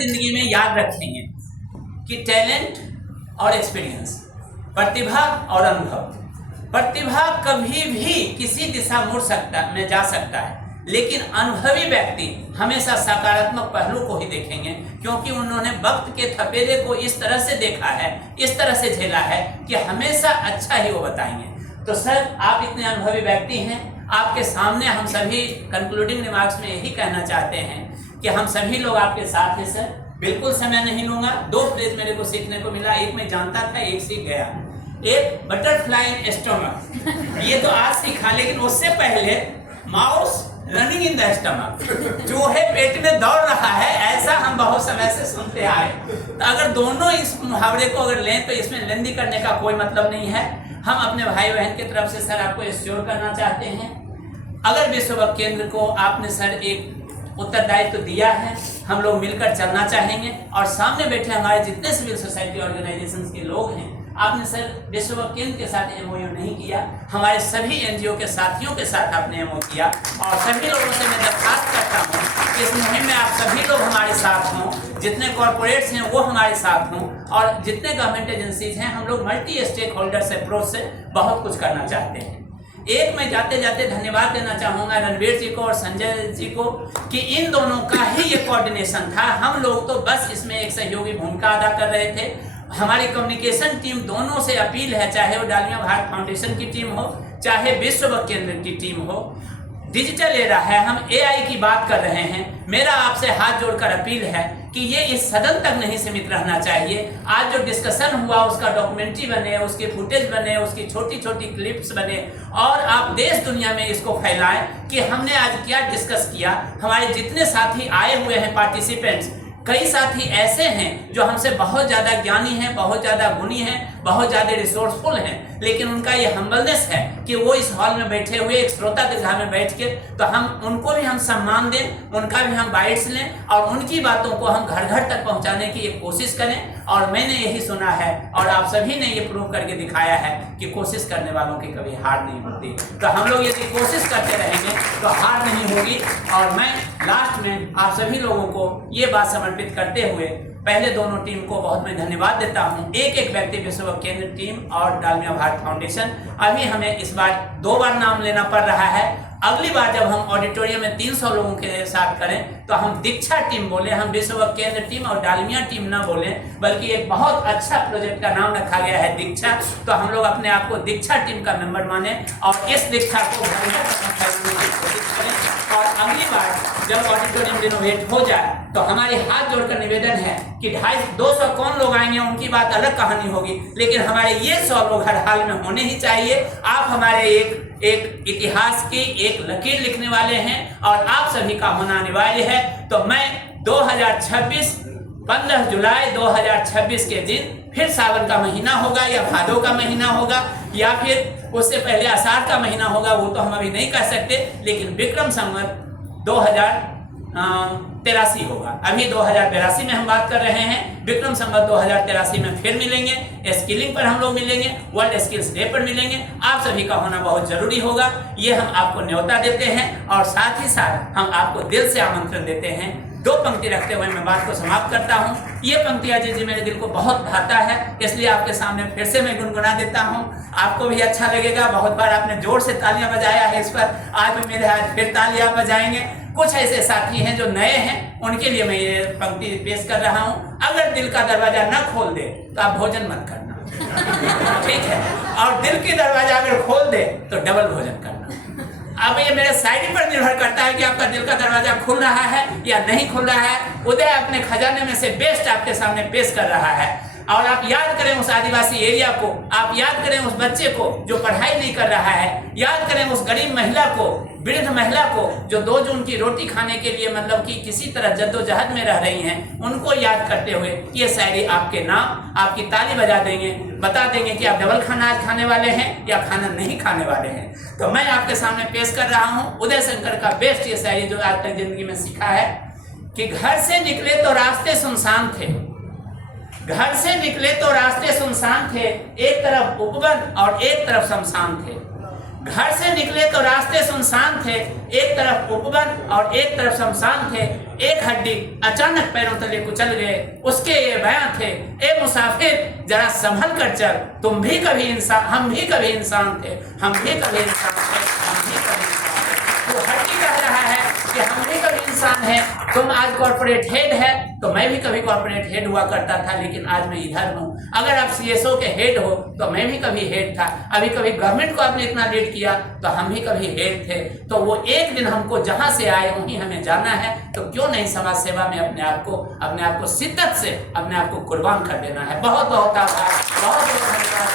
जिंदगी में याद रखेंगे कि टैलेंट और एक्सपीरियंस, प्रतिभा और अनुभव। प्रतिभा कभी भी किसी दिशा मुड़ जा सकता है, लेकिन अनुभवी व्यक्ति हमेशा सकारात्मक पहलू को ही देखेंगे, क्योंकि उन्होंने वक्त के थपेले को इस तरह से देखा है, इस तरह से झेला है कि हमेशा अच्छा ही वो बताएंगे। तो सर, आप इतने अनुभवी व्यक्ति हैं, आपके सामने हम सभी कंक्लूडिंग रिमार्क्स में यही कहना चाहते हैं कि हम सभी लोग आपके साथ हैं सर। बिल्कुल समय नहीं लूंगा। 2 फ्रेज मेरे को सीखने को मिला, एक मैं जानता था, एक सीख गया। एक बटरफ्लाई इन स्टमक, ये तो आज सीखा, लेकिन उससे पहले mouse running in the stomach, चूहे पेट में दौड़ रहा है, ऐसा हम बहुत समय से सुनते आए। तो अगर दोनों इस मुहावरे को अगर लें तो इसमें लेंदी करने का कोई मतलब नहीं है। हम अपने भाई बहन की तरफ से सर आपको एश्योर करना चाहते हैं, अगर विश्व केंद्र को आपने सर एक उत्तरदायित्व दिया है, हम लोग मिलकर चलना चाहेंगे। और सामने बैठे हमारे जितने सिविल सोसाइटी ऑर्गेनाइजेशंस के लोग हैं, आपने सर विश्व केंद्र के साथ एमओयू नहीं किया, हमारे सभी एनजीओ के साथियों के साथ आपने एमओ किया। और सभी लोगों से मैं दरखास्त करता हूँ कि इस मुहिम में आप सभी लोग हमारे साथ हों, जितने कॉरपोरेट्स हैं वो हमारे साथ हों, और जितने गवर्नमेंट एजेंसीज हैं, हम लोग मल्टी स्टेक होल्डर्स अप्रोच से बहुत कुछ करना चाहते हैं। एक मैं जाते जाते धन्यवाद देना चाहूँगा रणवीर जी को और संजय जी को कि इन दोनों का ही ये कोऑर्डिनेशन था। हम लोग तो बस इसमें एक सहयोगी भूमिका अदा कर रहे थे। हमारी कम्युनिकेशन टीम दोनों से अपील है, चाहे वो डालमिया भारत फाउंडेशन की टीम हो, चाहे विश्व केंद्र की टीम हो। डिजिटल एरा है, हम एआई की बात कर रहे हैं। मेरा आपसे हाथ जोड़कर अपील है कि ये इस सदन तक नहीं सीमित रहना चाहिए। आज जो डिस्कशन हुआ उसका डॉक्यूमेंट्री बने, उसके फुटेज बने, उसकी छोटी छोटी क्लिप्स बने, और आप देश दुनिया में इसको फैलाएं कि हमने आज क्या डिस्कस किया। हमारे जितने साथी आए हुए हैं पार्टिसिपेंट्स, कई साथी ऐसे हैं जो हमसे बहुत ज़्यादा ज्ञानी हैं, बहुत ज़्यादा गुणी हैं, बहुत ज़्यादा रिसोर्सफुल हैं, लेकिन उनका ये हम्बलनेस है कि वो इस हॉल में बैठे हुए एक श्रोता दीर्घा में बैठ के, तो हम उनको भी हम सम्मान दें, उनका भी हम बाइट्स लें और उनकी बातों को हम घर घर तक पहुंचाने की एक कोशिश करें। और मैंने यही सुना है और आप सभी ने ये प्रूव करके दिखाया है कि कोशिश करने वालों की कभी हार नहीं होती। तो हम लोग यदि कोशिश करते रहेंगे तो हार नहीं होगी। और मैं लास्ट में आप सभी लोगों को ये बात समर्पित करते हुए पहले दोनों टीम को बहुत मैं धन्यवाद देता हूं। एक एक व्यक्ति विश्व केंद्र टीम और डालमिया भारत फाउंडेशन, अभी हमें इस बार 2 बार नाम लेना पड़ रहा है। अगली बार जब हम ऑडिटोरियम में 300 लोगों के साथ करें तो हम दीक्षा टीम बोले, हम विश्व केंद्र टीम और डालमिया टीम ना बोले, बल्कि एक बहुत अच्छा प्रोजेक्ट का नाम रखा गया है दीक्षा। तो हम लोग अपने आप को दीक्षा टीम का मेंबर माने और इस दीक्षा को कोशिश करें। और अगली बार जब ऑडिटोरियम रिनोवेट हो जाए तो हमारे हाथ जोड़कर निवेदन है कि 250 कौन लोग आएंगे उनकी बात अलग कहानी होगी, लेकिन हमारे ये 100 लोग हर हाल में होने ही चाहिए। आप हमारे एक इतिहास की एक लकीर लिखने वाले हैं और आप सभी का होना अनिवार्य है। तो मैं 2026 15 जुलाई 2026 के दिन फिर सावन का महीना होगा या भादो का महीना होगा या फिर उससे पहले आषाढ़ का महीना होगा, वो तो हम अभी नहीं कह सकते, लेकिन विक्रम संवत 2083 होगा। अभी 2082 में हम बात कर रहे हैं, विक्रम संवत 2083 में फिर मिलेंगे। स्किलिंग पर हम लोग मिलेंगे, वर्ल्ड स्किल्स डे पर मिलेंगे। आप सभी का होना बहुत जरूरी होगा, ये हम आपको न्योता देते हैं और साथ ही साथ हम आपको दिल से आमंत्रण देते हैं। 2 पंक्ति रखते हुए मैं बात को समाप्त करता हूँ। ये पंक्ति अजय जी मेरे दिल को बहुत भाता है, इसलिए आपके सामने फिर से मैं गुनगुना देता हूँ। आपको भी अच्छा लगेगा। बहुत बार आपने जोर से तालियां बजाया है इस पर, आज भी मेरे हाथ फिर तालियां बजाएंगे। कुछ ऐसे साथी हैं जो नए हैं, उनके लिए मैं ये पंक्ति पेश कर रहा हूँ। अगर दिल का दरवाजा न खोल दे तो आप भोजन मत करना, ठीक है? और दिल की दरवाजा अगर खोल दे तो डबल भोजन करना। अब ये मेरे शायरी पर निर्भर करता है कि आपका दिल का दरवाजा खुल रहा है या नहीं खुल रहा है। उदय अपने खजाने में से बेस्ट आपके सामने पेश कर रहा है। और आप याद करें उस आदिवासी एरिया को, आप याद करें उस बच्चे को जो पढ़ाई नहीं कर रहा है, याद करें उस गरीब महिला को, वृद्ध महिला को जो 2 जून की रोटी खाने के लिए मतलब कि किसी तरह जद्दोजहद में रह रही हैं, उनको याद करते हुए ये शायरी आपके नाम आपकी ताली बजा देंगे, बता देंगे कि आप डबल खाना आज खाने वाले हैं या खाना नहीं खाने वाले हैं। तो मैं आपके सामने पेश कर रहा हूँ उदय शंकर का बेस्ट ये शायरी जो आज तक जिंदगी में सीखा है कि घर से निकले तो रास्ते सुनसान थे, घर से निकले तो रास्ते सुनसान थे, एक तरफ उपवन और एक तरफ शमशान थे। घर से निकले तो रास्ते सुनसान थे, एक तरफ उपवन और एक तरफ शमशान थे। एक हड्डी अचानक पैरों तले कुचल गए, उसके ये बयां थे, ए मुसाफिर जरा संभल कर चल, तुम भी कभी इंसान, हम भी कभी इंसान थे, हम भी कभी इंसान थे, हम भी कभी इंसान थे। तो हड्डी कह रहा है कि हम भी कभी इंसान है। तुम आज कॉर्पोरेट हेड है, तो मैं भी कभी कॉर्पोरेट हेड हुआ करता था, लेकिन आज मैं इधर हूँ। अगर आप सीएसओ के हेड हो तो मैं भी कभी हेड था। अभी कभी गवर्नमेंट को आपने इतना लीड किया तो हम भी कभी हेड थे। तो वो एक दिन हमको जहां से आए वहीं हमें जाना है, तो क्यों नहीं समाज सेवा में अपने आप को शिद्दत से अपने आप को कुर्बान कर देना है। बहुत बहुत आभार, बहुत बहुत धन्यवाद।